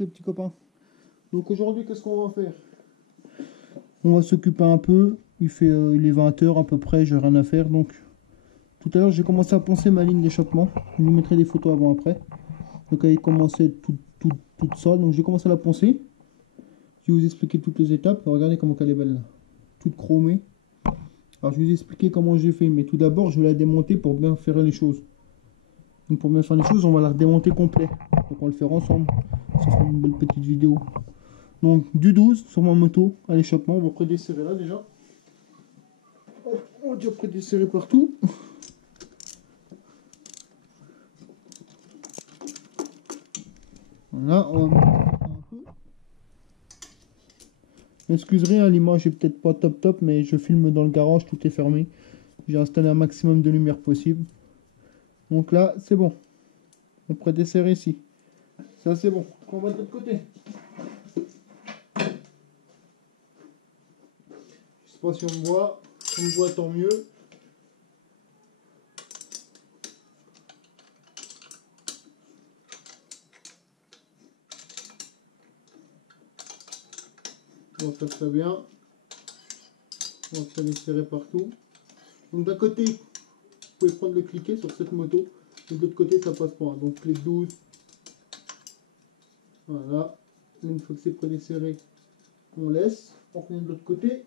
les petits copains. Donc aujourd'hui, qu'est-ce qu'on va faire? On va s'occuper un peu. Il est 20 h à peu près, j'ai rien à faire. Donc tout à l'heure, j'ai commencé à poncer ma ligne d'échappement. Je vous mettrai des photos avant après. Donc elle commençait toute seule. Donc j'ai commencé à la poncer. Je vais vous expliquer toutes les étapes. Regardez comment elle est belle là. Toute chromée. Alors je vais vous expliquer comment j'ai fait. Mais tout d'abord, je vais la démonter pour bien faire les choses. Donc pour bien faire les choses, on va la redémonter complet. Donc on va le faire ensemble. Ça fera une belle petite vidéo. Donc du 12 sur ma moto à l'échappement. On va prédesserrer là déjà. Hop, on va déjà prédesserrer partout. Voilà, on va mettre un peu. M'excuserez, hein, l'image est peut-être pas top, mais je filme dans le garage, tout est fermé. J'ai installé un maximum de lumière possible. Donc là, c'est bon. On prédesserre ici. Ça, c'est bon. On va de l'autre côté. Je sais pas si on me voit. Si on me voit, tant mieux. On va faire ça bien. On va se desserrer partout. Donc d'un côté, vous pouvez prendre le cliquet sur cette moto. Et de l'autre côté, ça passe pas. Donc clic 12. Voilà. Une fois que c'est prédesserré, on laisse. On revient de l'autre côté.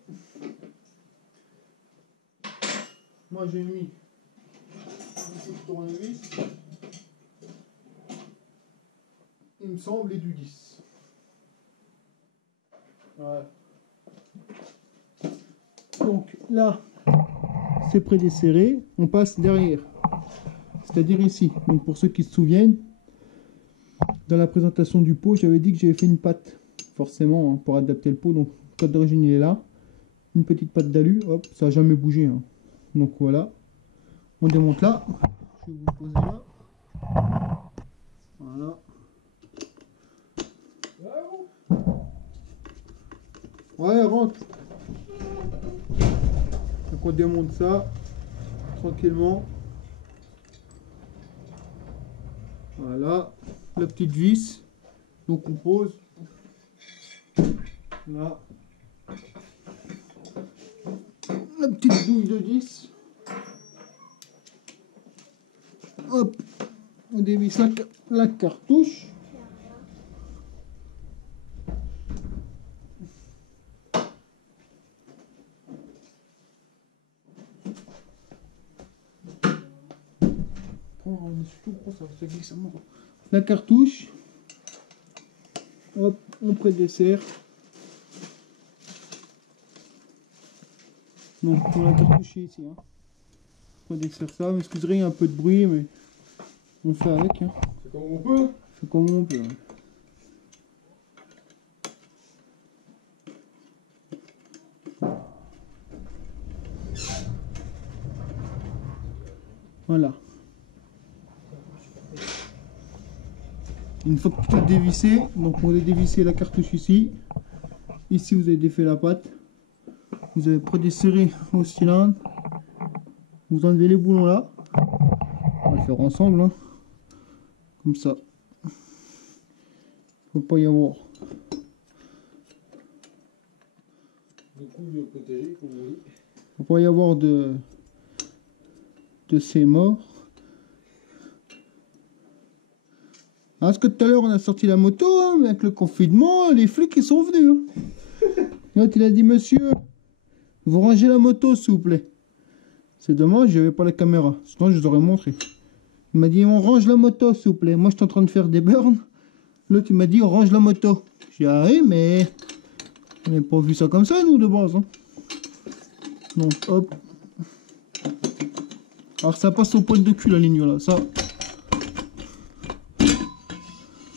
Moi j'ai mis ici le tournevis. Il me semble et du 10. Voilà. Donc là, c'est prédesserré. On passe derrière. C'est-à-dire ici. Donc pour ceux qui se souviennent, dans la présentation du pot, j'avais dit que j'avais fait une patte. Forcément, hein, pour adapter le pot. Donc le code d'origine il est là. Une petite patte d'alu. Hop, ça n'a jamais bougé. Hein. Donc voilà. On démonte là. Je vais vous poser là. Voilà. Ouais, rentre. Donc on démonte ça tranquillement. Voilà. La petite vis. Donc on pose. Là. La petite douille de 10. Hop. On dévisse la cartouche. La cartouche. Hop, on prédessert. Donc on la cartouche ici. Hein. On prédessert ça. M'excuserez, il y a un peu de bruit, mais on fait avec. Hein. C'est comme on peut. C'est comme on peut. Hein. Voilà. Une fois que tout est dévissé, donc on a dévissé la cartouche ici. Ici vous avez défait la patte. Vous avez prédesserré au cylindre. Vous enlevez les boulons là. On va le faire ensemble. Hein. Comme ça. Il ne faut pas y avoir. Du coup, il est protégé, comme on dit. Faut pas y avoir de ces morts. Parce que tout à l'heure on a sorti la moto, hein, mais avec le confinement, les flics ils sont venus. Hein. L'autre il a dit monsieur, vous rangez la moto s'il vous plaît. C'est dommage, j'avais pas la caméra, sinon je vous aurais montré. Il m'a dit on range la moto s'il vous plaît. Moi j'étais en train de faire des burns. L'autre il m'a dit on range la moto. J'ai dit ah oui mais on n'a pas vu ça comme ça nous de base. Hein. Donc hop. Alors ça passe au poil de cul la ligne là, ça.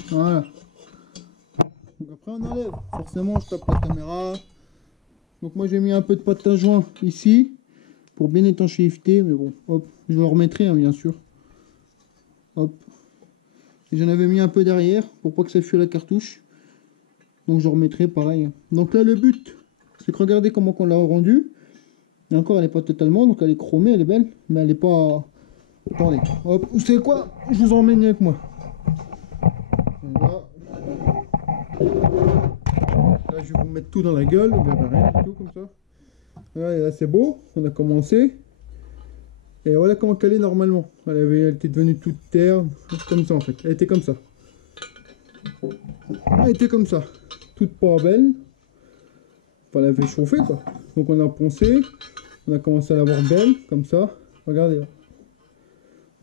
Voilà. Donc après on enlève. Forcément je tape la caméra. Donc moi j'ai mis un peu de pâte à joint ici. Pour bien étanchéiter. Mais bon, hop. Je le remettrai hein, bien sûr. Hop. Et j'en avais mis un peu derrière. Pour pas que ça fuit la cartouche. Donc je remettrai pareil. Donc là le but. C'est que regardez comment on l'a rendu. Et encore elle n'est pas totalement. Donc elle est chromée, elle est belle. Mais elle n'est pas... Attendez. Hop. Vous savez quoi? Je vous emmène avec moi. Voilà. mettre tout dans la gueule, on verra rien du tout comme ça. Voilà, et là c'est beau, on a commencé. Et voilà comment elle est normalement. Elle était devenue toute terne, comme ça en fait. Elle était comme ça. Elle était comme ça. Toute pas belle. Enfin, elle avait chauffé quoi. Donc on a poncé. On a commencé à l'avoir belle, comme ça. Regardez là.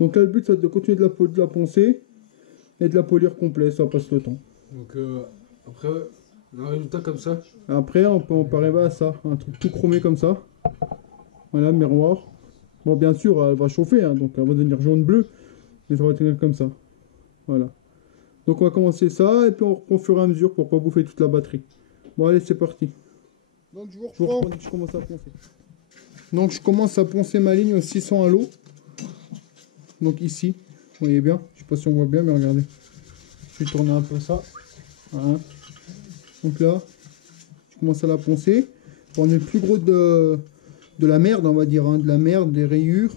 Donc là le but c'est de continuer de la poncer. Et de la polir complet, ça passe le temps. Donc après, un résultat comme ça. Après on peut arriver à ça. Un truc tout chromé comme ça. Voilà, miroir. Bon bien sûr elle va chauffer, hein, donc elle va devenir jaune-bleu. Mais ça va tenir comme ça. Voilà. Donc on va commencer ça et puis on reprend au fur et à mesure pour pas bouffer toute la batterie. Bon allez c'est parti. Donc je vous reprends. Je commence à poncer. Donc je commence à poncer ma ligne au 600 à l'eau. Donc ici, vous voyez bien. Je sais pas si on voit bien mais regardez. Je vais tourner un peu ça. Voilà. Donc là, je commence à la poncer. Pour le plus gros de la merde on va dire. Hein, de la merde, des rayures.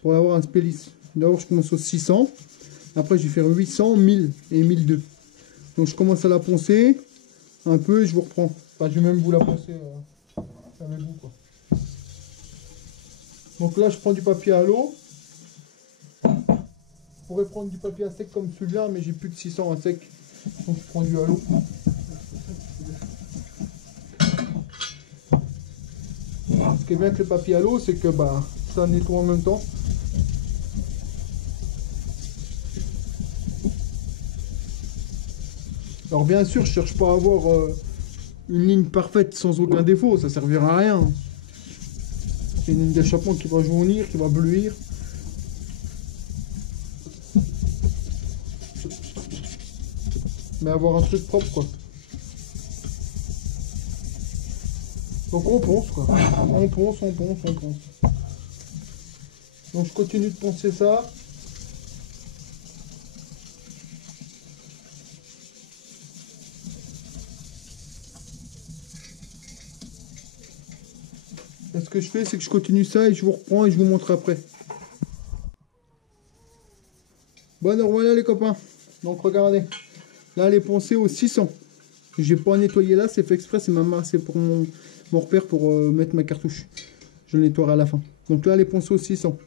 Pour avoir un spélis. D'abord je commence au 600. Après, je vais faire 800, 1000 et 1002. Donc, je commence à la poncer un peu et je vous reprends. Enfin, je vais même vous la poncer avec vous, quoi. Donc là, je prends du papier à l'eau. Je pourrais prendre du papier à sec comme celui-là, mais j'ai plus de 600 à sec. Donc, je prends du à l'eau. Ce qui est bien avec le papier à l'eau, c'est que bah, ça nettoie en même temps. Alors bien sûr, je cherche pas à avoir une ligne parfaite sans aucun défaut, ça servira à rien. C'est une ligne d'échappement qui va jaunir, qui va bleuir. Mais avoir un truc propre quoi. Donc on ponce quoi. On ponce. Donc je continue de poncer ça. Et ce que je fais, c'est que je continue ça et je vous reprends et je vous montre après. Bon, alors voilà les copains. Donc regardez. Là, elle est poncée au 600. J'ai pas nettoyé là, c'est fait exprès, c'est pour mon repère pour mettre ma cartouche. Je le nettoierai à la fin. Donc là, elle est poncée au 600.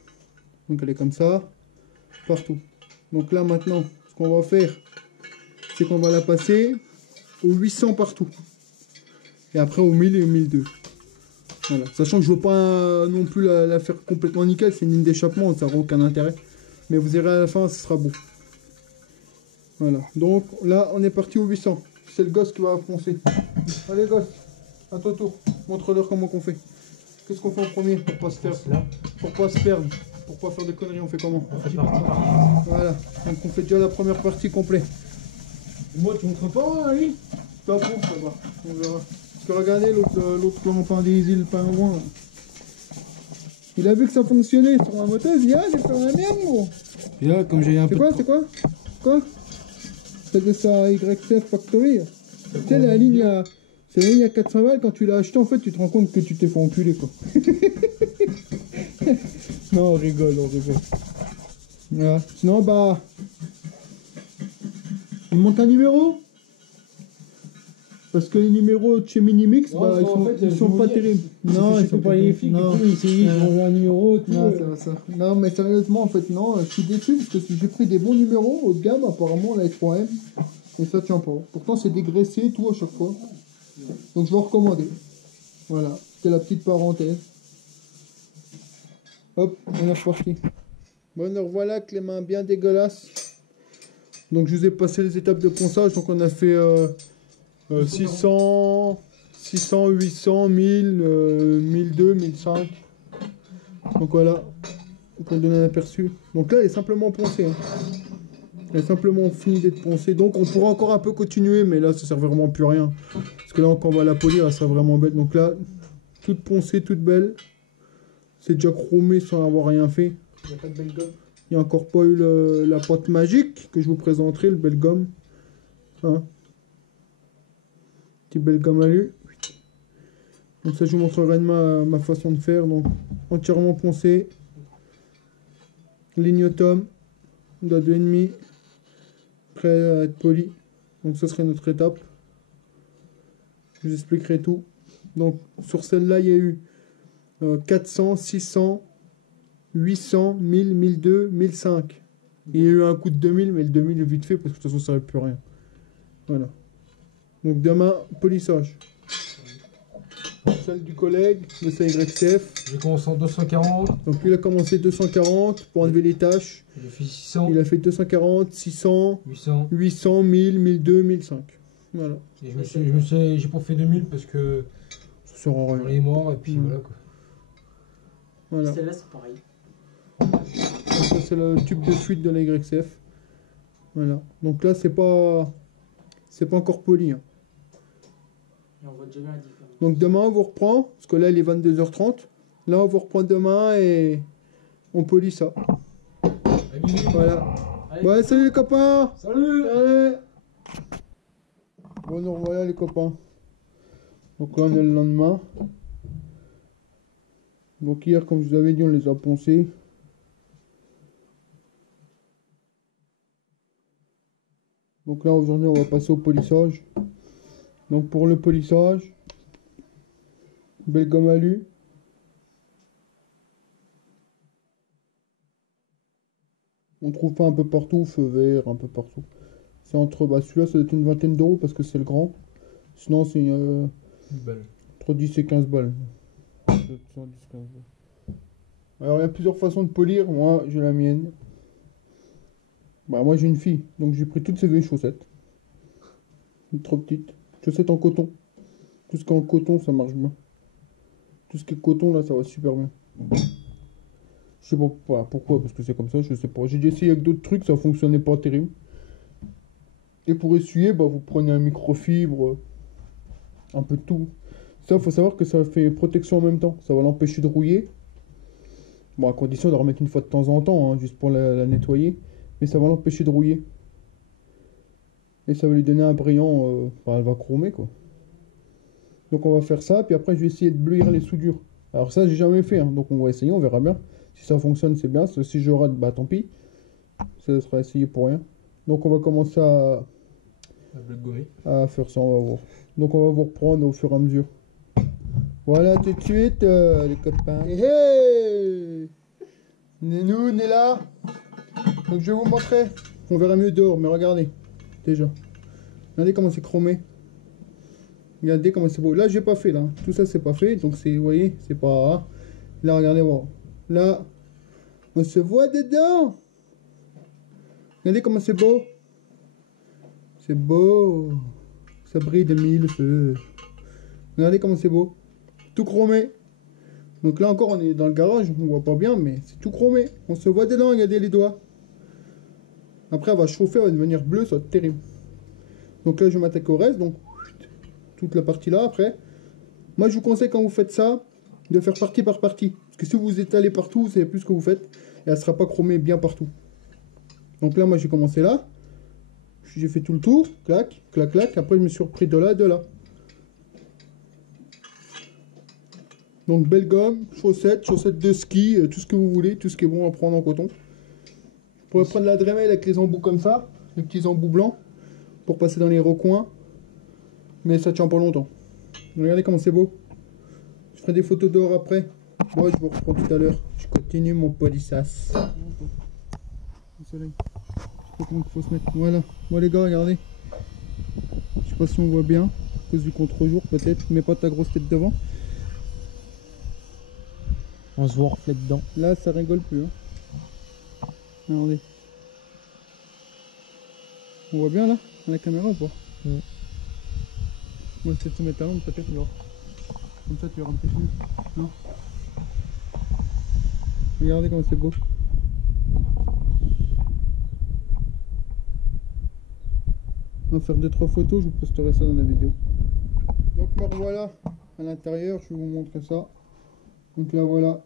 Donc elle est comme ça, partout. Donc là, maintenant, ce qu'on va faire, c'est qu'on va la passer au 800 partout. Et après au 1000 et au 1002. Voilà. Sachant que je veux pas non plus la faire complètement nickel, c'est une ligne d'échappement, ça n'aura aucun intérêt. Mais vous verrez à la fin, ce sera beau. Voilà. Donc là, on est parti au 800. C'est le gosse qui va poncer. Allez gosse, à ton tour. Montre-leur comment qu'on fait. Qu'est-ce qu'on fait en premier pour pas se perdre? Pour pas se perdre. Pour pas faire de conneries, on fait comment? Voilà. Donc on fait déjà la première partie complète. Moi, tu montres pas, hein, lui? Pas pour là-bas. On verra. Parce que regardez l'autre clampin des îles pingouins. Il a vu que ça fonctionnait sur ma moto, il dit ah j'ai fait la mienne gros. Et là, comme j'ai un peu. C'est quoi? C'est de sa YCF Factory. Tu sais la ligne à. C'est la ligne à 400 balles, quand tu l'as acheté en fait tu te rends compte que tu t'es fait enculer quoi. Non on rigole. Voilà. Sinon bah. Il monte un numéro. Parce que les numéros de chez Minimix, Non, bah, ils sont pas terribles. Non, ils sont pas magnifiques. Non, ils ont un numéro. Tout non, c'est pas ça. Non, mais sérieusement, en fait, non, je suis déçu parce que j'ai pris des bons numéros haut de gamme, apparemment, la 3M, et ça tient pas. Pourtant, c'est dégraissé, tout à chaque fois. Donc, je vais en recommander. Voilà, c'était la petite parenthèse. Hop, on est reparti. Bon, alors voilà, que les mains bien dégueulasses. Donc, je vous ai passé les étapes de ponçage. Donc, on a fait 600, 800, 1000, 1002, 1005. Donc voilà, pour donner un aperçu. Donc là, elle est simplement poncée. Hein. Elle est simplement finie d'être poncée. Donc on pourra encore un peu continuer, mais là, ça sert vraiment plus à rien. Parce que là, quand on va la polir, elle sera vraiment belle. Donc là, toute poncée, toute belle. C'est déjà chromé sans avoir rien fait. Il n'y a pas de belle gomme. Il n'y a encore pas eu la pâte magique que je vous présenterai, le belle gomme. Hein. Belle gomme à lui. Donc ça je vous montrerai de ma façon de faire. Donc entièrement poncé, lignotum de 2,5, prêt à être poli. Donc ça serait notre étape. Je vous expliquerai tout. Donc sur celle-là, il y a eu 400, 600, 800, 1000, 1002, 1005. Il y a eu un coup de 2000, mais le 2000 est vite fait parce que de toute façon ça ne servait plus à rien. Voilà. Donc demain, polissage. Celle du collègue, le YCF. J'ai commencé en 240. Donc lui il a commencé 240 pour enlever les tâches. Il a fait 600. Il a fait 240, 600, 800. 800, 1000, 1002, 1005. Voilà. Et j'ai pas fait 2000 parce que Ça sert à j'en rien. ai mort et puis voilà quoi. Voilà. Celle-là, c'est pareil. Donc ça c'est le tube de fuite de la YCF. Voilà. Donc là c'est pas encore poli. Hein. Et on voit déjà bien la différence. Donc demain on vous reprend, parce que là il est 22h30. Là on vous reprend demain et on polit ça. Voilà. Allez. Ouais, salut les copains. Salut. Allez. Bon, nous revoilà les copains. Donc là on est le lendemain. Donc hier, comme je vous avais dit, on les a poncés. Donc là aujourd'hui on va passer au polissage. Donc pour le polissage, belle gomme alu. On trouve pas un peu partout, feu vert, un peu partout. C'est entre, bah celui-là ça doit être une vingtaine d'euros parce que c'est le grand. Sinon c'est Une balle. entre 10 et 15 balles. 10, 15 balles. Alors il y a plusieurs façons de polir, moi j'ai la mienne. Bah moi j'ai une fille, donc j'ai pris toutes ses vieilles chaussettes. Trop petites. Chaussettes en coton. Tout ce qui est en coton ça marche bien. Tout ce qui est coton là ça va super bien. Je sais pas pourquoi, parce que c'est comme ça, je sais pas. J'ai déjà essayé avec d'autres trucs, ça fonctionnait pas terrible. Et pour essuyer, bah vous prenez un microfibre, un peu de tout. Ça, faut savoir que ça fait protection en même temps. Ça va l'empêcher de rouiller. Bon, à condition de la remettre une fois de temps en temps, hein, juste pour la nettoyer. Mais ça va l'empêcher de rouiller. Et ça va lui donner un brillant, bah, elle va chromer quoi. Donc on va faire ça, puis après je vais essayer de bleuir les soudures. Alors ça j'ai jamais fait, hein, donc on va essayer, on verra bien. Si ça fonctionne c'est bien, si je rate, bah tant pis. Ça sera essayé pour rien. Donc on va commencer à faire ça, on va voir. Donc on va vous reprendre au fur et à mesure. Voilà tout de suite les copains. Hey, hey, nous, on est là. Donc je vais vous montrer. On verra mieux dehors, mais regardez. Déjà. Regardez comment c'est chromé. Regardez comment c'est beau. Là j'ai pas fait là. Tout ça c'est pas fait. Donc c'est, vous voyez, c'est pas. Là regardez moi. Là, on se voit dedans. Regardez comment c'est beau. C'est beau. Ça brille de mille feux. Regardez comment c'est beau. Tout chromé. Donc là encore on est dans le garage. On voit pas bien mais c'est tout chromé. On se voit dedans. Regardez les doigts. Après elle va chauffer. Elle va devenir bleue. Ça va être terrible. Donc là je m'attaque au reste. Donc toute la partie là après. Moi je vous conseille quand vous faites ça de faire partie par partie. Parce que si vous étalez partout, vous savez plus ce que vous faites. Et elle sera pas chromée bien partout. Donc là moi j'ai commencé là. J'ai fait tout le tour. Clac, clac, clac. Après je me suis repris de là, de là. Donc belle gomme, chaussettes, chaussettes de ski, tout ce que vous voulez, tout ce qui est bon à prendre en coton. Vous pourrez prendre la Dremel avec les embouts comme ça, les petits embouts blancs, pour passer dans les recoins. Mais ça tient pas longtemps. Regardez comment c'est beau. Je ferai des photos dehors après. Moi je vous reprends tout à l'heure. Je continue mon polissage. Le soleil. Je sais pas comment il faut se mettre. Voilà. Bon les gars, regardez. Je sais pas si on voit bien. À cause du contre-jour peut-être. Mets pas ta grosse tête devant. On se voit reflet dedans. Là ça rigole plus. Hein. Regardez. On voit bien là à la caméra ou pas? Moi je vais te mettre à l'ombre peut-être. Comme ça tu verras peut-être mieux. Non. Regardez comme c'est beau. On va faire 2-3 photos, je vous posterai ça dans la vidéo. Donc me revoilà à l'intérieur, je vais vous montrer ça. Donc là voilà.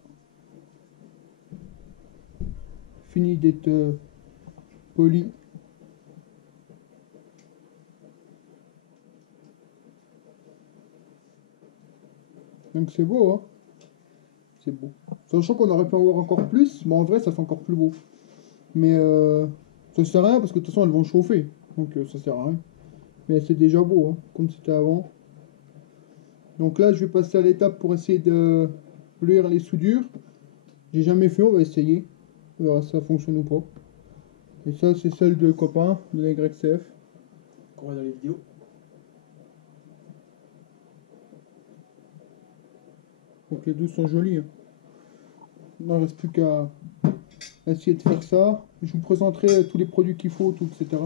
Fini d'être poli. Donc c'est beau hein. C'est beau. Sachant qu'on aurait pu en voir encore plus, mais en vrai ça fait encore plus beau. Mais ça sert à rien parce que de toute façon elles vont chauffer. Donc ça sert à rien. Mais c'est déjà beau hein, comme c'était avant. Donc là, je vais passer à l'étape pour essayer de bleuir les soudures. J'ai jamais fait, on va essayer. On verra si ça fonctionne ou pas. Et ça, c'est celle de copain de la YCF. Qu'on voit dans les vidéos. Donc les deux sont jolis. Hein. Il ne reste plus qu'à essayer de faire ça. Je vous présenterai tous les produits qu'il faut, tout, etc.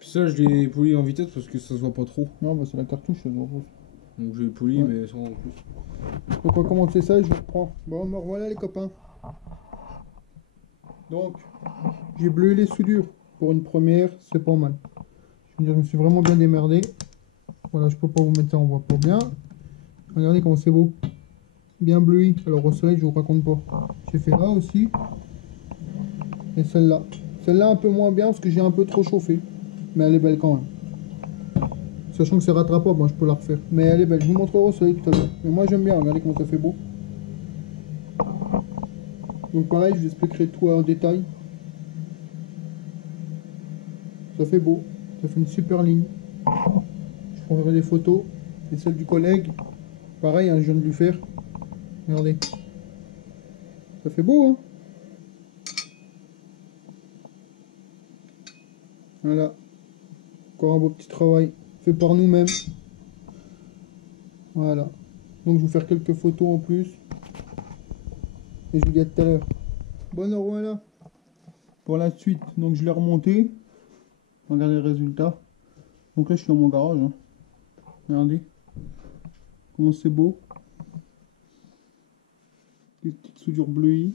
Puis ça, je l'ai poli en vitesse parce que ça se voit pas trop. Non, bah c'est la cartouche. Ça doit... Donc je l'ai poli, Ouais. mais sans en plus. Donc on va commencer ça et je reprends. Bon, me revoilà les copains. Donc, j'ai bleué les soudures. Pour une première, c'est pas mal. Je veux dire, je me suis vraiment bien démerdé. Voilà, je peux pas vous mettre ça, on voit pas bien. Regardez comment c'est beau. Bien bleui. Alors au soleil, je vous raconte pas. J'ai fait là aussi. Et celle-là. Celle-là un peu moins bien parce que j'ai un peu trop chauffé. Mais elle est belle quand même. Sachant que c'est rattrapable, moi je peux la refaire. Mais elle est belle. Je vous montrerai au soleil tout à l'heure. Mais moi j'aime bien. Regardez comment ça fait beau. Donc pareil, je vous expliquerai tout en détail. Ça fait beau. Ça fait une super ligne. Je prendrai des photos. Et celle du collègue. Pareil, hein, je viens de lui faire. Regardez. Ça fait beau, hein. Voilà. Encore un beau petit travail. Fait par nous-mêmes. Voilà. Donc je vais vous faire quelques photos en plus. Et je vous dis à tout à l'heure. Bon, alors voilà. Pour la suite, donc je l'ai remonté. Regardez le résultat. Donc là je suis dans mon garage. Hein. Regardez. Comment c'est beau. Des petites soudures bleuies.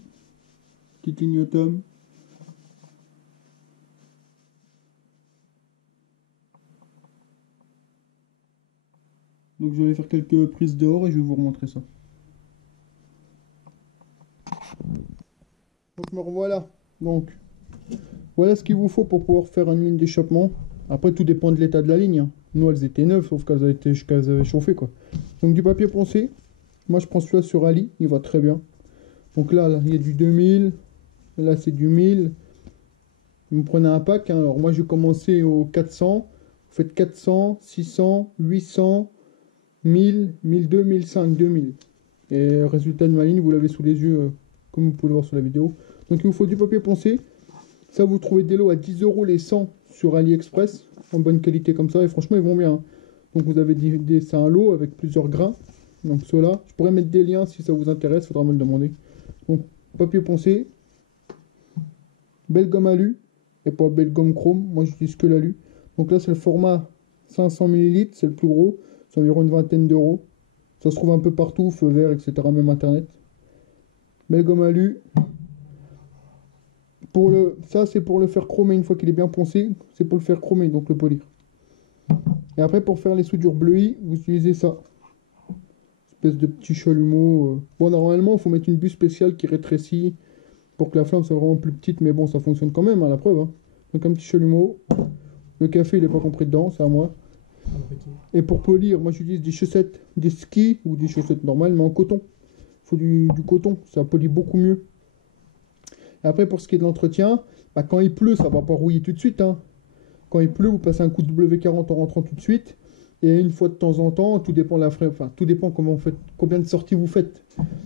Petite ligne automne. Donc je vais faire quelques prises dehors et je vais vous remontrer ça. Donc me revoilà. Donc voilà ce qu'il vous faut pour pouvoir faire une ligne d'échappement. Après tout dépend de l'état de la ligne. Hein. Nous elles étaient neuves sauf qu'elles avaient chauffé quoi. Donc du papier poncé. Moi je prends celui-là sur Ali, il va très bien. Donc là il y a du 2000. Là c'est du 1000. Vous prenez un pack. Hein. Alors moi je vais commencer au 400. Vous faites 400, 600, 800. 1000, 1002, 1005, 2000. Et le résultat de ma ligne, vous l'avez sous les yeux, comme vous pouvez le voir sur la vidéo. Donc il vous faut du papier poncé. Ça, vous trouvez des lots à 10 € les 100 sur AliExpress, en bonne qualité comme ça. Et franchement, ils vont bien. Hein. Donc vous avez c'est un lot avec plusieurs grains. Donc ceux-là, je pourrais mettre des liens si ça vous intéresse, il faudra me le demander. Donc papier poncé, belle gomme alu, et pas belle gomme chrome. Moi, j'utilise que l'alu. Donc là, c'est le format 500 ml, c'est le plus gros. C'est environ une vingtaine d'euros. Ça se trouve un peu partout, feu vert, etc. Même internet. Belle gomme alu. Ça, c'est pour le faire chromer une fois qu'il est bien poncé. C'est pour le faire chromer, donc le polir. Et après, pour faire les soudures bleuies, vous utilisez ça. Espèce de petit chalumeau. Bon, normalement, il faut mettre une buse spéciale qui rétrécit pour que la flamme soit vraiment plus petite. Mais bon, ça fonctionne quand même, à la preuve. Hein. Donc un petit chalumeau. Le café, il n'est pas compris dedans, c'est à moi. Et pour polir, moi j'utilise des chaussettes, des skis ou des chaussettes normales, mais en coton. Il faut du coton, ça polit beaucoup mieux. Et après, pour ce qui est de l'entretien, bah, quand il pleut, ça va pas rouiller tout de suite. Hein. Quand il pleut, vous passez un coup de W40 en rentrant tout de suite. Et une fois de temps en temps, tout dépend de la frais, enfin, tout dépend comment vous faites, combien de sorties vous faites.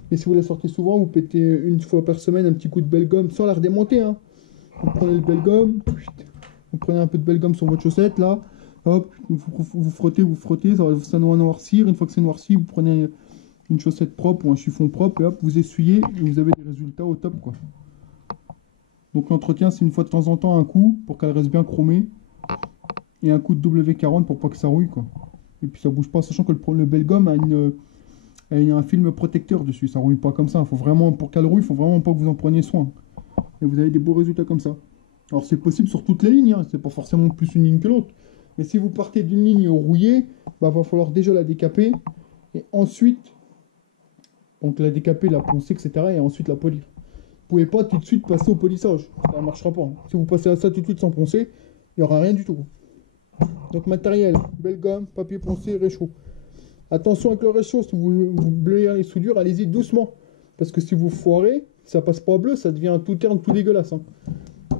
Mais si vous la sortez souvent, vous pétez une fois par semaine un petit coup de belle gomme sans la redémonter. Hein. Vous prenez le belle gomme, vous prenez un peu de belle gomme sur votre chaussette là. Hop, vous frottez, ça doit noircir. Une fois que c'est noirci, vous prenez une chaussette propre ou un chiffon propre et hop, vous essuyez et vous avez des résultats au top quoi. Donc l'entretien, c'est une fois de temps en temps un coup pour qu'elle reste bien chromée et un coup de W40 pour pas que ça rouille quoi. Et puis ça bouge pas, sachant que le belle gomme a un film protecteur dessus, ça rouille pas comme ça. Faut vraiment, pour qu'elle rouille, il faut vraiment pas que vous en preniez soin. Et vous avez des beaux résultats comme ça. Alors c'est possible sur toutes les lignes, hein. C'est pas forcément plus une ligne que l'autre. Mais si vous partez d'une ligne rouillée, bah, va falloir déjà la décaper. Et ensuite, donc la décaper, la poncer, etc. Et ensuite la polir. Vous pouvez pas tout de suite passer au polissage. Ça ne marchera pas. Hein. Si vous passez à ça tout de suite sans poncer, il n'y aura rien du tout. Donc matériel, belle gomme, papier poncé, réchaud. Attention avec le réchaud, si vous bleuez les soudures, allez-y doucement. Parce que si vous foirez, ça passe pas bleu, ça devient tout terne, tout dégueulasse. Hein.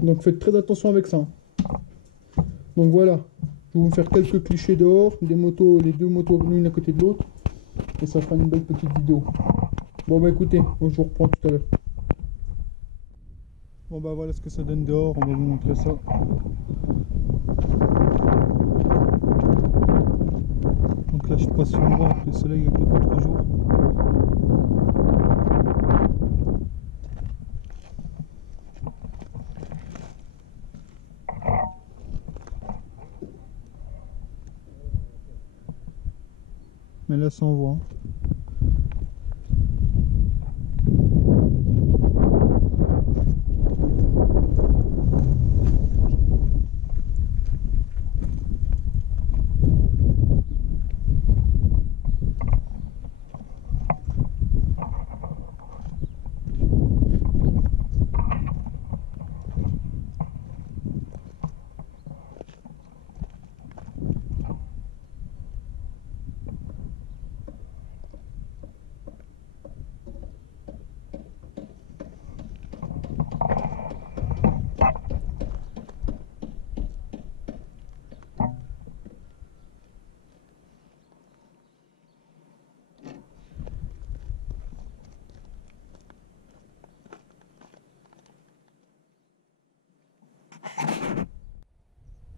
Donc faites très attention avec ça. Donc voilà. Je vais vous faire quelques clichés dehors, des motos, les deux motos l'une à côté de l'autre. Et ça fera une belle petite vidéo. Bon bah écoutez, je vous reprends tout à l'heure. Bon bah voilà ce que ça donne dehors, on va vous montrer ça. Donc là je passe sur le voir avec le soleil avec le contre-jour. Mais là ça envoie.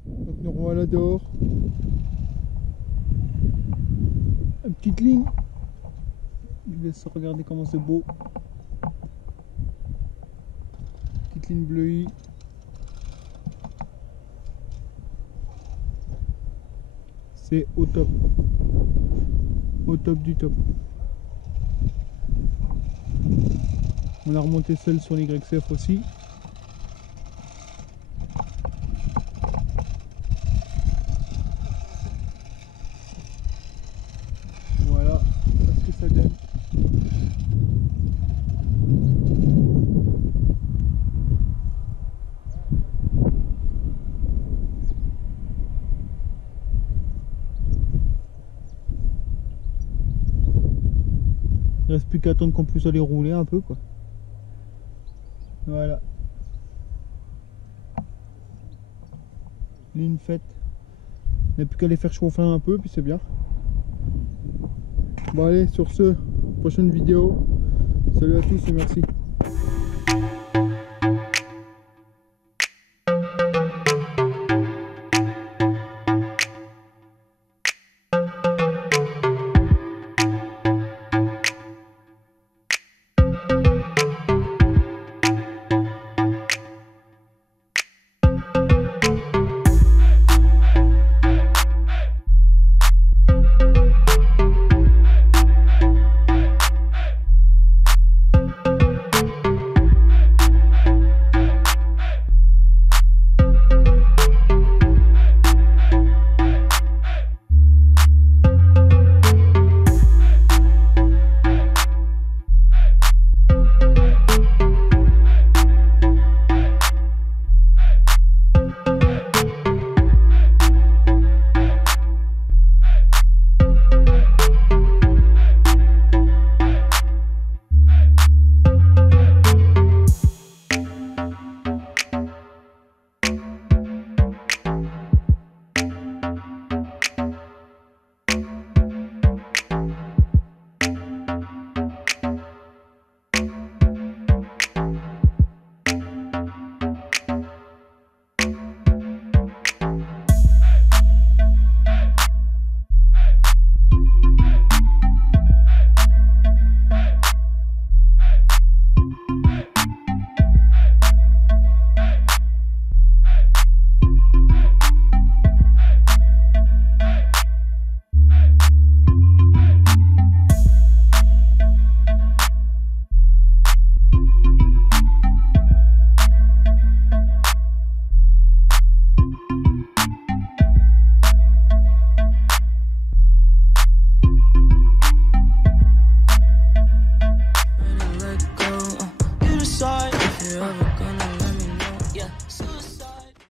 Donc nous revoilà dehors. Une petite ligne. Je vous laisse regarder comment c'est beau. Petite ligne bleuie. C'est au top. Au top du top. On a remonté celle sur l'YCF aussi. Voilà, c'est ce que ça donne. Il reste plus qu'à attendre qu'on puisse aller rouler un peu quoi. Voilà. Ligne faite. Il n'y a plus qu'à les faire chauffer un peu puis c'est bien. Bon allez, sur ce, prochaine vidéo. Salut à tous et merci.